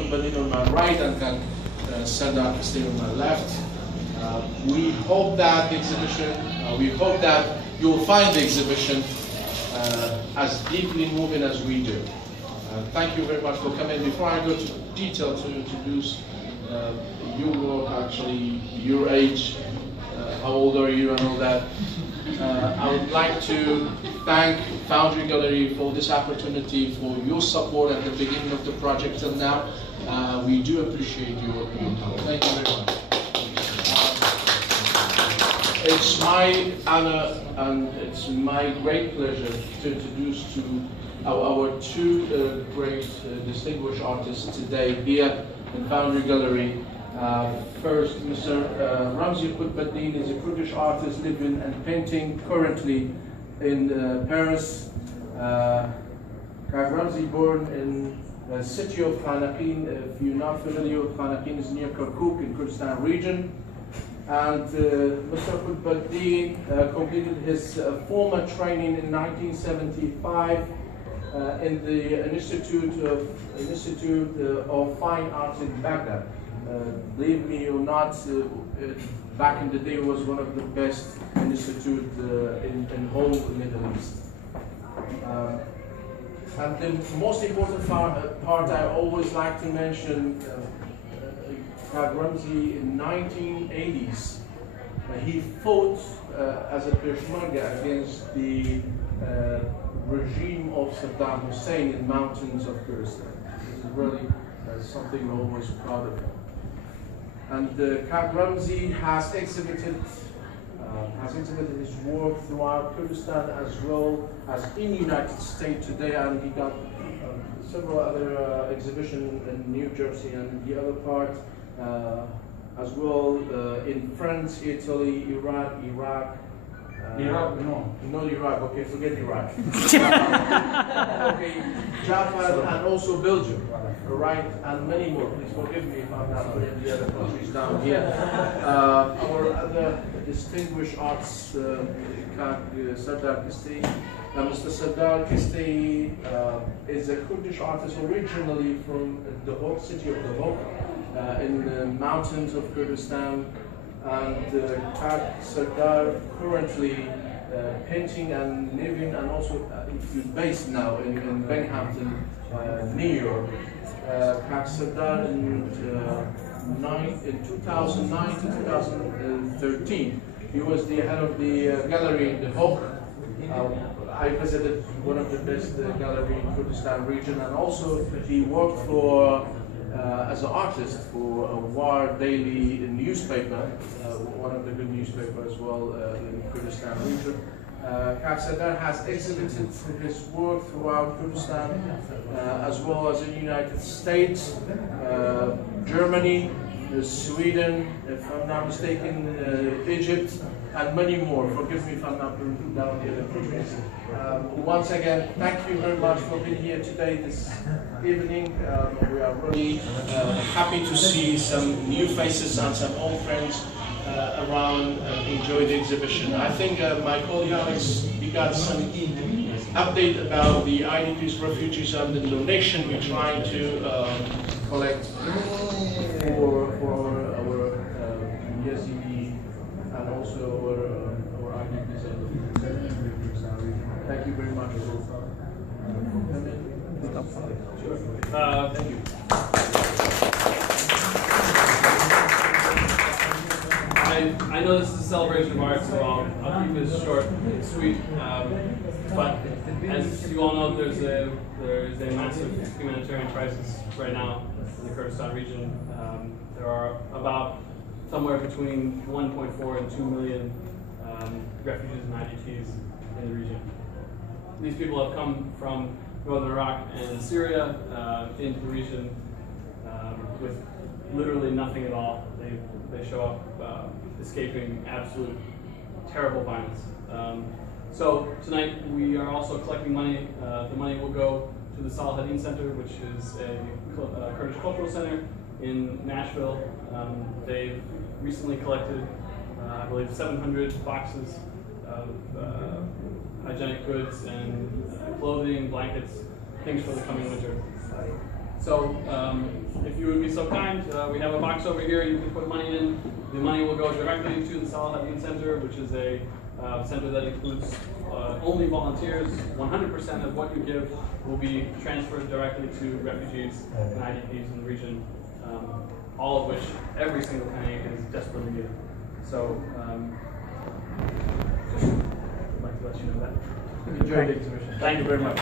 Kudbadin on my right and Sardar Kestayi on my left. We hope that the exhibition, we hope that you will find the exhibition as deeply moving as we do. Thank you very much for coming. Before I go to detail to introduce your work, actually your age, how old are you and all that, I would like to thank Foundry Gallery for this opportunity, for your support at the beginning of the project till now. We do appreciate your help. Thank you very much. It's my honor and it's my great pleasure to introduce to our two great distinguished artists today here in Foundry Gallery. First, Mr. Ramzi Kudbadin is a Kurdish artist living and painting currently in Paris. Ramzi born in the city of Khanaqin. If you're not familiar with Khanaqin, is near Kirkuk in Kurdistan region. And Mr. Kudbadin completed his formal training in 1975 in the Institute of Fine Arts in Baghdad. Believe me or not, back in the day was one of the best institutes in whole Middle East. And the most important part I always like to mention, Ramzi in 1980s, he fought as a Peshmerga against the regime of Saddam Hussein in mountains of Kurdistan. This is really something we're always proud of. And Ramzi has exhibited his work throughout Kurdistan as well as in the United States today, and he got several other exhibitions in New Jersey and the other part as well in France, Italy, Iraq. Iraq, no. Not Iraq, okay, forget Iraq. Okay, Japan and also Belgium, right, and many more. Please forgive me if I'm not putting the other countries down here. Our other distinguished arts, Sardar Kestayi. Mr. Sardar Kestayi is a Kurdish artist originally from the city of Dahok in the mountains of Kurdistan. And Sardar currently painting and living and also based now in Binghamton, New York. Sardar in 2009 to 2013, he was the head of the gallery in the Hoch. I visited one of the best galleries in Kurdistan region, and also he worked for as an artist for a War daily newspaper, one of the good newspapers as well in Kurdistan region. Sardar has exhibited his work throughout Kurdistan as well as in the United States, Germany, Sweden, if I'm not mistaken, Egypt, and many more. Forgive me if I'm not putting down the other countries. Once again, thank you very much for being here today, this evening. We are really happy to see some new faces and some old friends around and enjoy the exhibition. I think my colleague Alex, we got some update about the IDPs, refugees, and the donation we're trying to collect for our Yazidi and also our IDPs and thank you very much for coming. Thank you. I know this is a celebration of art, so I'll keep this short and sweet. But as you all know, there's a massive humanitarian crisis right now in the Kurdistan region. There are about somewhere between 1.4 and 2 million refugees and IDPs in the region. These people have come from northern Iraq and Syria into the region with literally nothing at all. They show up escaping absolute terrible violence. So tonight we are also collecting money. The money will go to the Salahadin Center, which is a Kurdish cultural center in Nashville. They've recently collected, I believe, 700 boxes of hygienic goods and clothing, blankets, things for the coming winter. So if you would be so kind, we have a box over here. You can put money in. The money will go directly to the Salahuddin Center, which is a center that includes only volunteers. 100% of what you give will be transferred directly to refugees and IDPs in the region, all of which every single penny is desperately needed. So I'd like to let you know that. Enjoy the exhibition. Thank you very much.